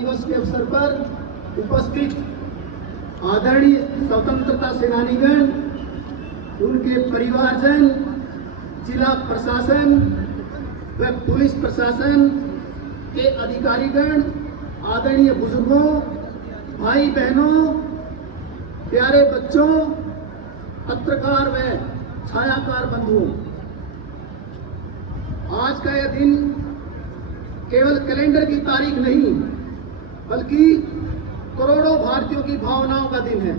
दिवस के अवसर पर उपस्थित आदरणीय स्वतंत्रता सेनानीगण, उनके परिवारजन, जिला प्रशासन व पुलिस प्रशासन के अधिकारीगण, आदरणीय बुजुर्गों, भाई बहनों, प्यारे बच्चों, पत्रकार व छायाकार बंधुओं, आज का यह दिन केवल कैलेंडर की तारीख नहीं बल्कि करोड़ों भारतीयों की भावनाओं का दिन है,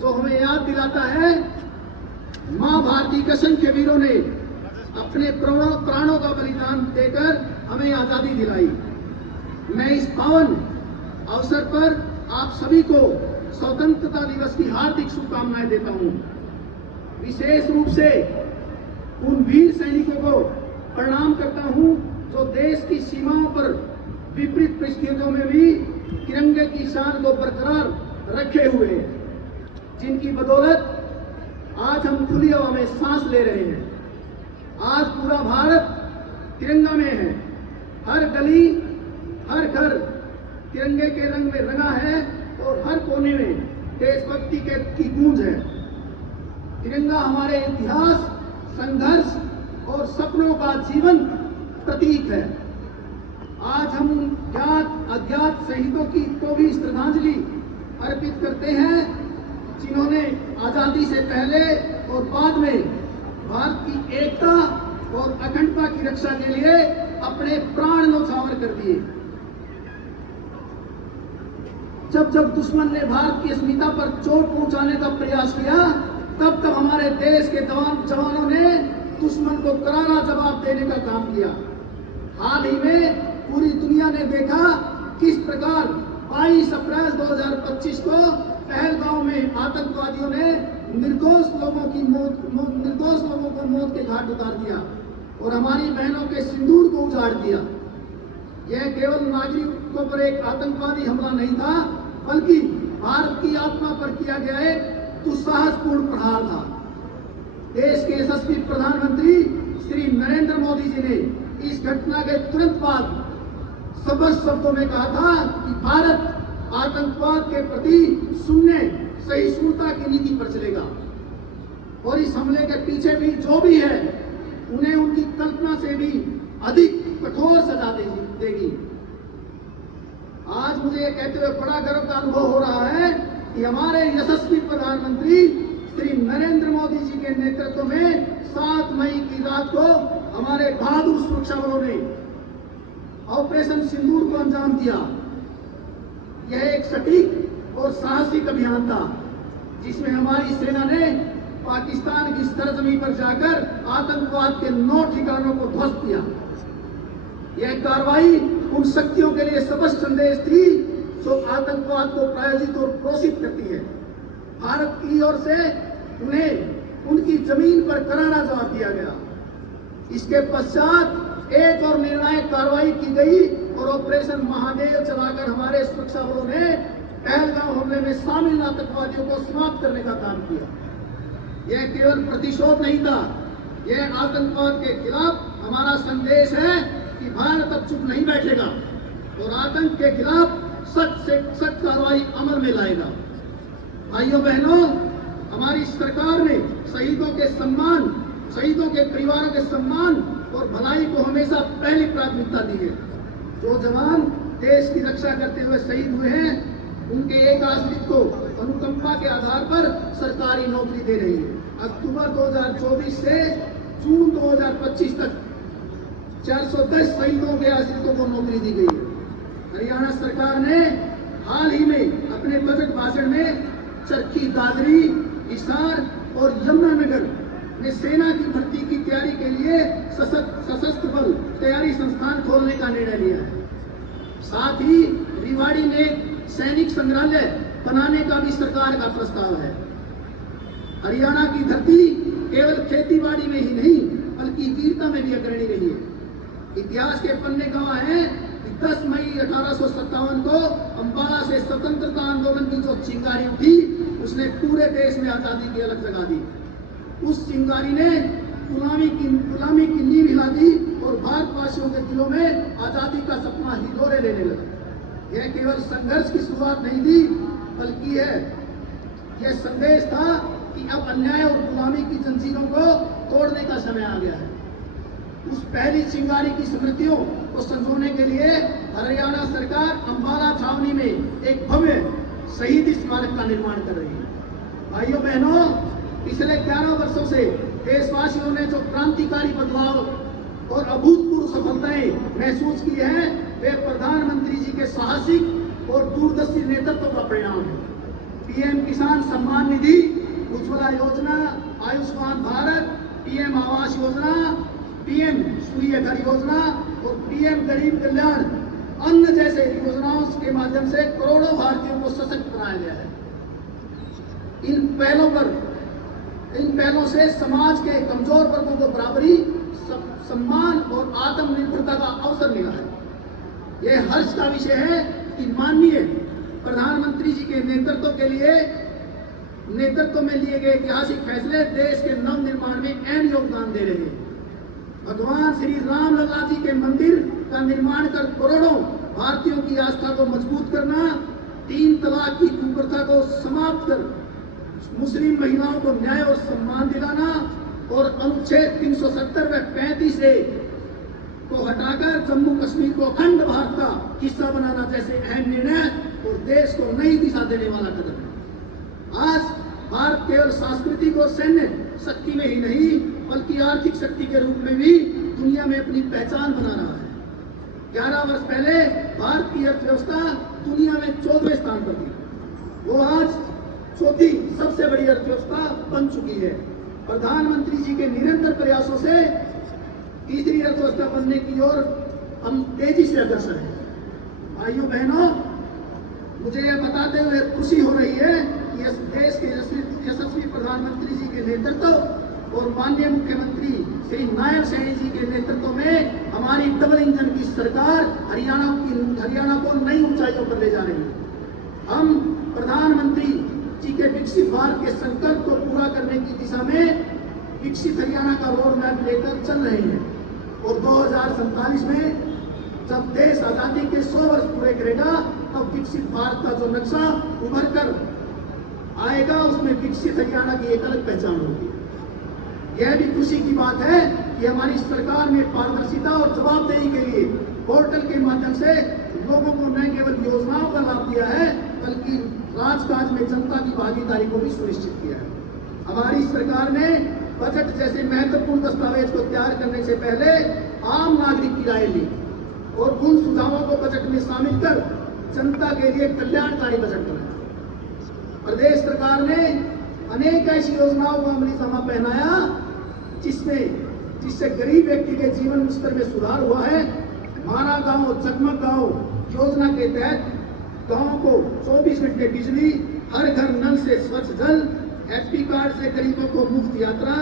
जो हमें याद दिलाता है मां भारती के असंख्य वीरों ने अपने प्राणों का बलिदान देकर हमें आजादी दिलाई। मैं इस पावन अवसर पर आप सभी को स्वतंत्रता दिवस की हार्दिक शुभकामनाएं देता हूं। विशेष रूप से उन वीर सैनिकों को प्रणाम करता हूं जो देश की सीमाओं पर विपरीत परिस्थितियों में भी तिरंगे की शान को बरकरार रखे हुए हैं, जिनकी बदौलत आज हम खुली हवा में सांस ले रहे हैं। आज पूरा भारत तिरंगा में है, हर गली हर घर तिरंगे के रंग में रंगा है और हर कोने में देशभक्ति की गूंज है। तिरंगा हमारे इतिहास, संघर्ष और सपनों का जीवन प्रतीक है। आज हम ज्ञात अज्ञात शहीदों को भी श्रद्धांजलि अर्पित करते हैं, जिन्होंने आजादी से पहले और बाद में भारत की एकता और अखंडता की रक्षा के लिए अपने प्राण न्यौछावर कर दिए। जब जब दुश्मन ने भारत की अस्मिता पर चोट पहुंचाने का प्रयास किया, तब तब हमारे देश के जवानों ने दुश्मन को करारा जवाब देने का काम किया। हाल ही में पूरी दुनिया ने देखा किस प्रकार 22 अप्रैल 2025 को पहलगांव में आतंकवादियों ने निर्दोष लोगों को मौत के घाट उतार दिया और हमारी बहनों के सिंदूर को उजाड़ दिया। यह केवल नागरिकों पर एक आतंकवादी हमला नहीं था, बल्कि भारत की आत्मा पर किया गया एक दुस्साहसपूर्ण प्रहार था। देश के यशस्वी प्रधानमंत्री श्री नरेंद्र मोदी जी ने इस घटना के तुरंत बाद स्पष्ट शब्दों में कहा था कि भारत आतंकवाद के प्रति शून्य सहिष्णुता की नीति पर चलेगा और इस हमले के पीछे भी जो भी है उन्हें उनकी कल्पना से भी अधिक कठोर सजा देगी। आज मुझे ये कहते हुए बड़ा गर्व का अनुभव हो रहा है कि हमारे यशस्वी प्रधानमंत्री श्री नरेंद्र मोदी जी के नेतृत्व में 7 मई की रात को हमारे बहादुर सुरक्षा बलों ने ऑपरेशन सिंदूर को अंजाम दिया। यह एक सटीक और साहसिक अभियान था, जिसमें हमारी सेना ने पाकिस्तान की सरजमी पर जाकर आतंकवाद के 9 ठिकानों को ध्वस्त किया। यह कार्रवाई उन शक्तियों के लिए स्पष्ट संदेश थी जो आतंकवाद को प्रायोजित और प्रोत्साहित करती है। भारत की ओर से उन्हें उनकी जमीन पर करारा जवाब दिया गया। इसके पश्चात एक और निर्णायक कार्रवाई की गई और ऑपरेशन महादेव चलाकर हमारे सुरक्षा बलों ने पहलगांव हमले में शामिल आतंकवादियों को समाप्त करने का काम किया। यह केवल प्रतिशोध नहीं था, यह आतंकवाद के खिलाफ हमारा संदेश है कि भारत अब चुप नहीं बैठेगा और आतंक के खिलाफ सख्त से सख्त कार्रवाई अमल में लाएगा। भाइयों बहनों, हमारी सरकार ने शहीदों के परिवारों के सम्मान और भलाई को हमेशा पहली प्राथमिकता दी है। जो जवान देश की रक्षा करते हुए शहीद हुए हैं, उनके एक आश्रित को अनुकंपा के आधार पर सरकारी नौकरी दे रही है। अक्टूबर 2024 से जून 2025 तक 410 शहीदों के आश्रितों को नौकरी दी गई है। हरियाणा सरकार ने हाल ही में अपने बजट भाषण में चरखी दादरी, हिसार और यमुनानगर में सेना की भर्ती की तैयारी के लिए सशस्त्र बल तैयारी संस्थान खोलने का निर्णय लिया है। साथ ही रेवाड़ी में सैनिक संग्रहालय बनाने का भी सरकार का प्रस्ताव है। हरियाणा की धरती केवल खेतीबाड़ी में ही नहीं बल्कि वीरता में भी अग्रणी रही है। इतिहास के पन्ने गवाह हैं कि 10 मई 1857 को अम्बाला से स्वतंत्रता आंदोलन की जो चिंगारी उठी, उसने पूरे देश में आजादी की अलग जगा दी। उस चिंगारी ने गुलामी की नींव हिला दी और भारतवासियों के दिलों में आजादी का सपना हिलोरे लेने लगा। यह केवल संघर्ष की शुरुआत नहीं थी, बल्कि यह संदेश था कि अब अन्याय और गुलामी की जंजीरों को तोड़ने का समय आ गया है। उस पहली चिंगारी की स्मृतियों को संजोने के लिए हरियाणा सरकार अंबाला छावनी में एक भव्य शहीद स्मारक का निर्माण कर रही है। भाइयों बहनों, पिछले 11 वर्षों से देशवासियों ने जो क्रांतिकारी बदलाव और अभूतपूर्व सफलताएं महसूस की है, वे प्रधानमंत्री जी के साहसिक और दूरदर्शी नेतृत्व का परिणाम है। पीएम किसान सम्मान निधि, उज्ज्वला योजना, आयुष्मान भारत, पीएम आवास योजना, पीएम सूर्य घर योजना और पीएम गरीब कल्याण अन्न जैसे योजनाओं के माध्यम से करोड़ों भारतीयों को सशक्त बनाया गया है। इन पहलों से समाज के कमजोर वर्गों को बराबरी, सम्मान और आत्मनिर्भरता का अवसर मिला है। यह हर्ष का विषय है कि माननीय प्रधानमंत्री जी के नेतृत्व में लिए गए ऐतिहासिक फैसले देश के नव निर्माण में अहम योगदान दे रहे हैं। भगवान श्री राम लला जी के मंदिर का निर्माण कर करोड़ों भारतीयों की आस्था को मजबूत करना, 3 तलाक की कुप्रथा को समाप्त कर मुस्लिम महिलाओं को न्याय और सम्मान दिलाना और अनुच्छेद 370 व 35 को हटाकर जम्मू कश्मीर को अखंड भारत का हिस्सा बनाना जैसे अहम निर्णय और देश को नई दिशा देने वाला कदम है। आज भारत केवल सांस्कृतिक और सैन्य शक्ति में ही नहीं, बल्कि आर्थिक शक्ति के रूप में भी दुनिया में अपनी पहचान बना रहा है। 11 वर्ष पहले भारत की अर्थव्यवस्था दुनिया में 14वें स्थान पर थी, वो आज चौथी सबसे बड़ी अर्थव्यवस्था बन चुकी है। प्रधानमंत्री जी के निरंतर प्रयासों से तीसरी अर्थव्यवस्था बनने की ओर हम तेजी से अग्रसर हैं। भाइयों बहनों, मुझे यह बताते हुए खुशी हो रही है कि इस देश के यशस्वी प्रधानमंत्री जी के नेतृत्व और माननीय मुख्यमंत्री श्री नायब सैनी जी के नेतृत्व में हमारी डबल इंजन की सरकार हरियाणा को नई ऊंचाइयों पर ले जा रही है। हम प्रधानमंत्री जी के विकसित भारत के संकल्प को पूरा करने की दिशा में विकसित हरियाणा का रोड मैप लेकर चल रहे हैं और 2047 में जब देश आजादी के 100 वर्ष पूरे करेगा, तब विकसित भारत का जो नक्शा उभर कर आएगा, उसमें विकसित हरियाणा की एक अलग पहचान होगी। यह भी खुशी की बात है कि हमारी सरकार ने पारदर्शिता और जवाबदेही के लिए पोर्टल के माध्यम से लोगों को न केवल योजनाओं का लाभ दिया है, बल्कि राजकाज में जनता की भागीदारी को भी सुनिश्चित किया है। हमारी सरकार ने बजट जैसे महत्वपूर्ण दस्तावेज को तैयार करने से पहले आम नागरिक की राय ली और उन सुझावों को बजट में शामिल कर जनता के लिए कल्याणकारी बजट बनाया। प्रदेश सरकार ने अनेक ऐसी योजनाओं को अमली जामा पहनाया जिससे गरीब व्यक्ति के जीवन स्तर में सुधार हुआ है। हमारा गांव जगमग गांव योजना के तहत गांव को 24 घंटे बिजली, हर घर नल से स्वच्छ जल, एसपी कार्ड से गरीबों को मुफ्त यात्रा,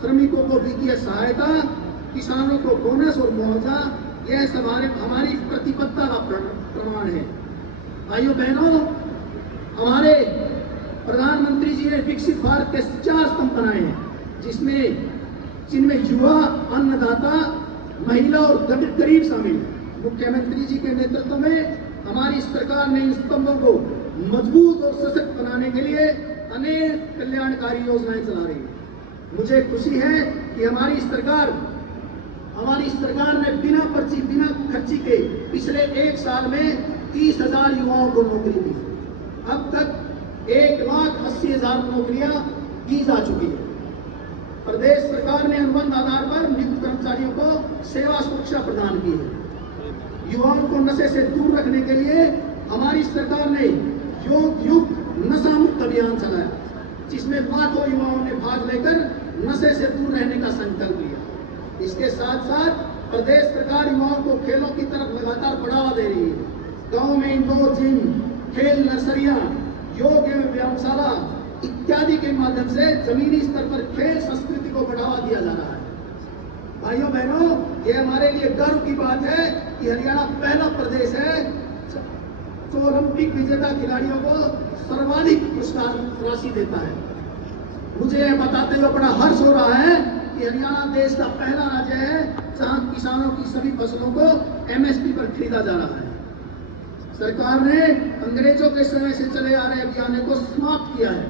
श्रमिकों को वित्तीय सहायता, किसानों को बोनस और मुआवजा, यह सब हमारी प्रतिबद्धता का प्रमाण है। भाइयों बहनों, हमारे प्रधानमंत्री जी ने विकसित भारत के 4 स्तंभ बनाए हैं, जिनमें युवा, अन्नदाता, महिला और गरीब शामिल है। मुख्यमंत्री जी के नेतृत्व में हमारी सरकार ने इन स्तंभों को मजबूत और सशक्त बनाने के लिए अनेक कल्याणकारी योजनाएं चला रही है। मुझे खुशी है कि हमारी सरकार ने बिना पर्ची, बिना खर्ची के पिछले 1 साल में 30,000 युवाओं को नौकरी दी। अब तक 1,80,000 नौकरियां दी जा चुकी है। प्रदेश सरकार ने अनुबंध आधार पर नियुक्त कर्मचारियों को सेवा सुरक्षा प्रदान की है। युवाओं को नशे से दूर रखने के लिए हमारी सरकार ने योग युक्त नशा मुक्त अभियान चलाया, जिसमें लाखों युवाओं ने भाग लेकर नशे से दूर रहने का संकल्प लिया। इसके साथ साथ प्रदेश सरकार युवाओं को खेलों की तरफ लगातार बढ़ावा दे रही है। गांव में इंडोर जिम, खेल नर्सरियां, योग एवं व्यायामशाला इत्यादि के माध्यम से जमीनी स्तर पर खेल संस्कृति को बढ़ावा दिया जा रहा है। भाइयों बहनों, ये हमारे लिए गर्व की बात है कि हरियाणा पहला प्रदेश है जो ओलंपिक विजेता खिलाड़ियों को सर्वाधिक पुरस्कार राशि देता है। मुझे यह बताते हुए बड़ा हर्ष हो रहा है कि हरियाणा देश का पहला राज्य है जहां किसानों की सभी फसलों को एमएसपी पर खरीदा जा रहा है। सरकार ने अंग्रेजों के समय से चले आ रहे अभियान को समाप्त किया है।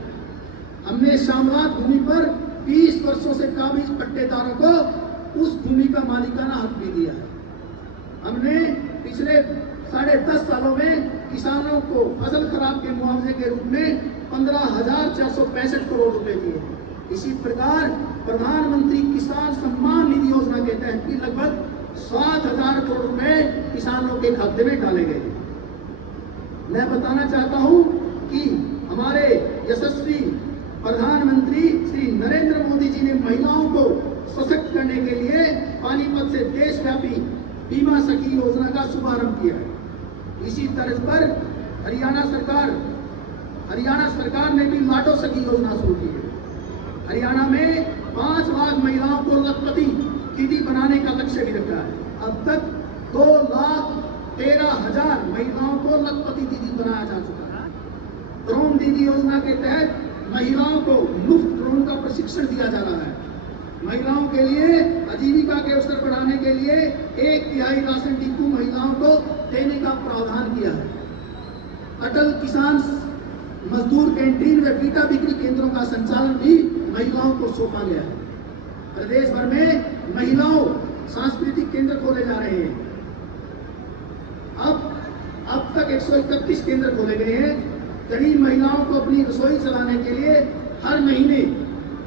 हमने शामलात भूमि पर 20 वर्षों से काबिज पट्टेदारों को उस भूमि का मालिकाना हक भी दिया है। हमने पिछले 10.5 सालों में किसानों को फसल खराब के मुआवजे के रूप में 15,465 करोड़ रुपए दिए। इसी प्रकार प्रधानमंत्री किसान सम्मान निधि योजना के तहत भी लगभग 7,000 करोड़ रुपए किसानों के खाते में डाले गए। मैं बताना चाहता हूं कि हमारे यशस्वी प्रधानमंत्री श्री नरेंद्र मोदी जी ने महिलाओं को सशक्त करने के लिए पानीपत से देशव्यापी बीमा सखी योजना का शुभारंभ किया है। इसी तर्ज पर हरियाणा सरकार ने भी लाडो सखी योजना शुरू की है। हरियाणा में 5 लाख महिलाओं को लखपति दीदी बनाने का लक्ष्य भी रखा है। अब तक 2,13,000 महिलाओं को लखपति दीदी बनाया जा चुका है। ड्रोन दीदी योजना के तहत महिलाओं को मुफ्त ड्रोन का प्रशिक्षण दिया जा रहा है। महिलाओं के लिए आजीविका के अवसर बढ़ाने के लिए 1/3 राशन डिपो महिलाओं को देने का प्रावधान किया है। अटल किसान मजदूर कैंटीन व बीटा बिक्री केंद्रों का संचालन भी महिलाओं को सौंपा गया है। प्रदेश भर में महिलाओं सांस्कृतिक केंद्र खोले जा रहे हैं। अब तक 131 केंद्र खोले गए हैं। गरीब महिलाओं को अपनी रसोई चलाने के लिए हर महीने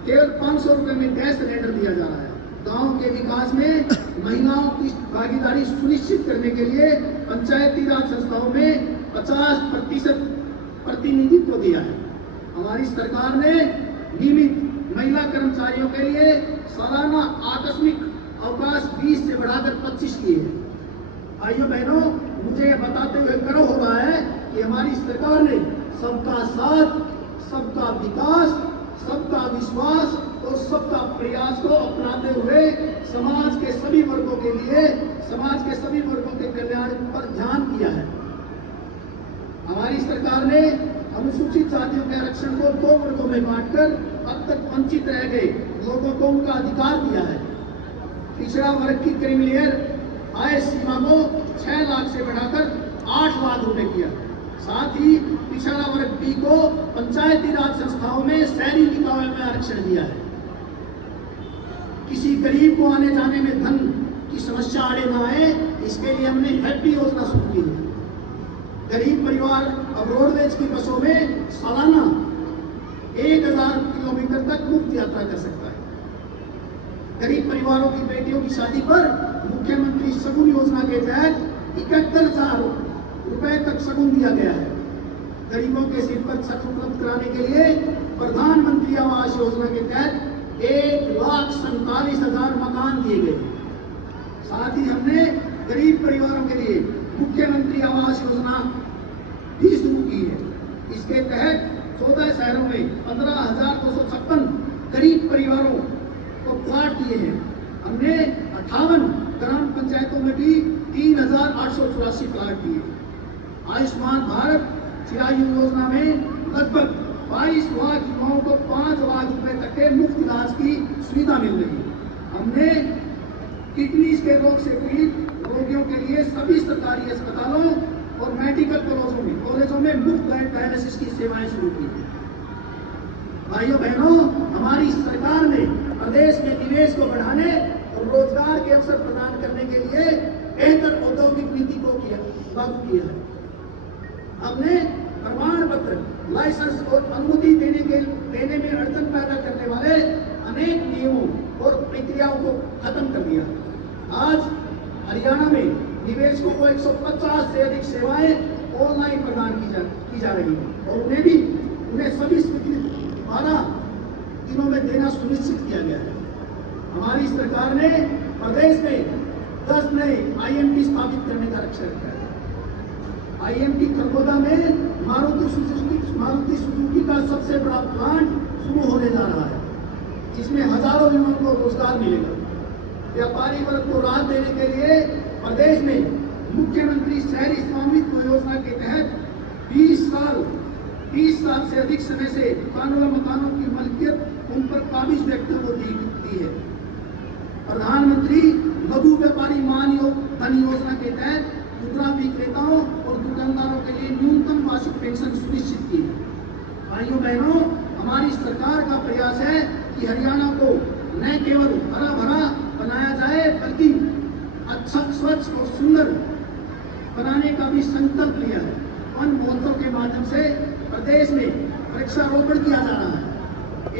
केवल 500 रुपए में गैस सिलेंडर दिया जा रहा है। गांव के विकास में महिलाओं की भागीदारी सुनिश्चित करने के लिए पंचायती राज संस्थाओं में 50% प्रतिनिधित्व दिया है। हमारी सरकार ने नियमित महिला कर्मचारियों के लिए सालाना आकस्मिक अवकाश 20 से बढ़ाकर 25 किए हैं। भाइयों बहनों, मुझे ये बताते हुए गर्व हो रहा है कि हमारी सरकार ने सबका साथ, सबका विकास, सबका विश्वास और सबका प्रयास को अपनाते हुए समाज के सभी वर्गों के लिए, समाज के सभी वर्गों के कल्याण पर ध्यान दिया है। हमारी सरकार ने अनुसूचित जातियों के आरक्षण को 2 वर्गों में बांटकर अब तक वंचित रह गए लोगों को उनका अधिकार दिया है। पिछड़ा वर्ग की क्रीमिलेयर आय सीमा को 6 लाख से बढ़ाकर 8 लाख रुपए किया। साथ ही पिछड़ा वर्ग बी को पंचायती राज संस्थाओं में शहरी निकायों में आरक्षण दिया है। किसी गरीब को आने जाने में धन की समस्या आड़े न आए, इसके लिए हमने हैप्पी योजना शुरू की है। गरीब परिवार अब रोडवेज की बसों में सालाना 1,000 किलोमीटर तक मुफ्त यात्रा कर सकता है। गरीब परिवारों की बेटियों की शादी पर मुख्यमंत्री शगुन योजना के तहत 71,000 रुपए तक शगुन दिया गया है। गरीबों के सिर पर छत उपलब्ध कराने के लिए प्रधानमंत्री आवास योजना के तहत 1,47,000 मकान दिए गए। साथ ही हमने गरीब परिवारों के लिए मुख्यमंत्री आवास योजना भी शुरू की है। इसके तहत 14 शहरों में 15,256 गरीब परिवारों को प्लाट दिए हैं। हमने 58 ग्राम पंचायतों में भी 3,884 प्लाट दिए। आयुष्मान भारत चिरायु योजना में लगभग 22 लाख युवाओं को 5 लाख रुपए तक के मुफ्त इलाज की सुविधा मिल रही है। हमने किडनी के रोग से पीड़ित रोगियों के लिए सभी सरकारी अस्पतालों और मेडिकल कॉलेजों में मुफ्त डायलिसिस की सेवाएं शुरू की। भाइयों बहनों, हमारी सरकार ने प्रदेश में निवेश को बढ़ाने और रोजगार के अवसर प्रदान करने के लिए बेहतर औद्योगिक नीति को लागू किया है। हमने प्रमाण पत्र, लाइसेंस और अनुमति देने में अड़चन पैदा करने वाले अनेक नियमों और प्रक्रियाओं को खत्म कर दिया। आज हरियाणा में निवेशकों को 150 से अधिक सेवाएं ऑनलाइन प्रदान की जा रही है और उन्हें सभी स्वीकृत 12 दिनों में देना सुनिश्चित किया गया है। हमारी सरकार ने प्रदेश में 10 नए IMT स्थापित करने का लक्ष्य रखा है। IMT खरगोदा में मारुति सुजुकी का सबसे बड़ा प्लांट शुरू होने जा रहा है, जिसमें हजारों युवाओं को रोजगार मिलेगा। व्यापारी वर्ग को राहत देने के लिए प्रदेश में मुख्यमंत्री शहरी स्वामित्व योजना के तहत 20 साल से अधिक समय से दुकानों व मकानों की मलकियत उन पर काबिज व्यक्तियों को दी है। प्रधानमंत्री लघु व्यापारी मान धन योजना के तहत खुदरा विक्रेताओं और दुकानदारों के लिए न्यूनतम मासिक पेंशन सुनिश्चित की है। भाइयों बहनों, हमारी सरकार का प्रयास है कि हरियाणा को न केवल हरा भरा बनाया जाए बल्कि अच्छा, स्वच्छ और सुंदर बनाने का भी संकल्प लिया है। वन महोत्सव के माध्यम से प्रदेश में वृक्षारोपण किया जा रहा है।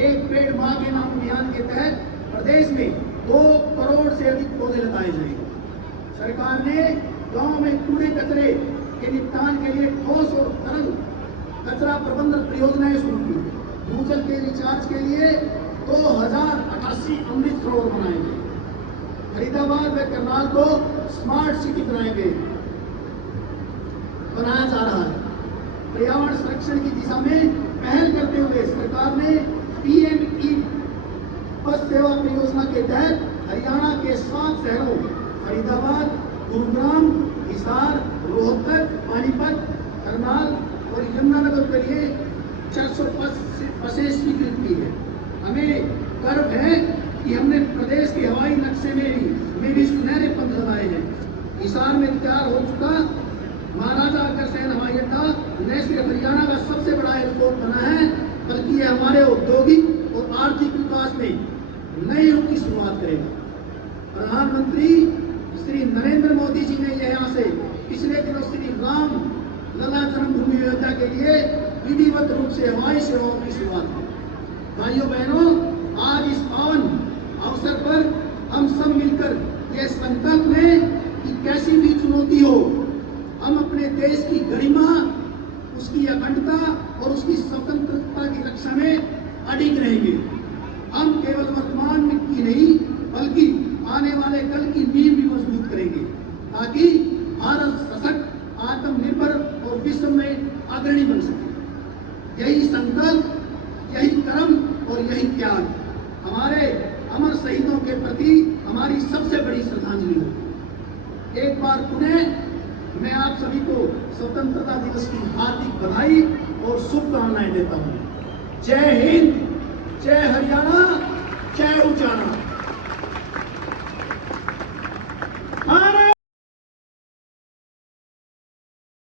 एक पेड़ मां के नाम अभियान के तहत प्रदेश में 2 करोड़ से अधिक पौधे लगाए जाएंगे। सरकार ने गांव में कूड़े कचरे के निपटान के लिए ठोस और तरल कचरा प्रबंधन परियोजनाएं शुरू की। भूजल के रिचार्ज के लिए 2088 अमृत सरोवर बनाए गए। फरीदाबाद व करनाल को स्मार्ट सिटी बनाया जा रहा है। पर्यावरण संरक्षण की दिशा में पहल करते हुए सरकार ने पीएमई बस सेवा परियोजना के तहत हरियाणा के 7 शहरों फरीदाबाद, गुरुग्राम, हिसार, रोहतक, पानीपत, करनाल और यमुनानगर के लिए 400 बसें स्वीकृत की है। हमें गर्व है कि हमने प्रदेश के हवाई नक्शे में भी सुनहरे पंथ लगाए हैं। हिसार में तैयार हो चुका महाराजा अग्रसेन हवाई अड्डा न सिर्फ हरियाणा का सबसे बड़ा एयरपोर्ट बना है, बल्कि यह हमारे औद्योगिक और आर्थिक विकास में नए युग की शुरुआत करेगा। प्रधानमंत्री श्री नरेंद्र मोदी जी ने यहाँ से पिछले दिनों श्री राम लला जन्मभूमि अयोध्या के लिए विधिवत रूप से हवाई सेवाओं की शुरुआत की। भाइयों बहनों, आज इस पावन अवसर पर हम सब मिलकर यह संकल्प लें कि कैसी भी चुनौती हो, हम अपने देश की गरिमा, उसकी अखंडता और उसकी स्वतंत्रता की रक्षा में अडिग रहेंगे। हम केवल वर्तमान में की नहीं बल्कि आने वाले कल की नींव भी मजबूत करेंगे ताकि भारत सशक्त, आत्मनिर्भर और विश्व में अग्रणी बन सके। यही संकल्प, यही कर्म और यही त्याग हमारे अमर शहीदों के प्रति हमारी सबसे बड़ी श्रद्धांजलि हो। एक बार पुनः मैं आप सभी को स्वतंत्रता दिवस की हार्दिक बधाई और शुभकामनाएं देता हूं। जय हिंद, जय हरियाणा।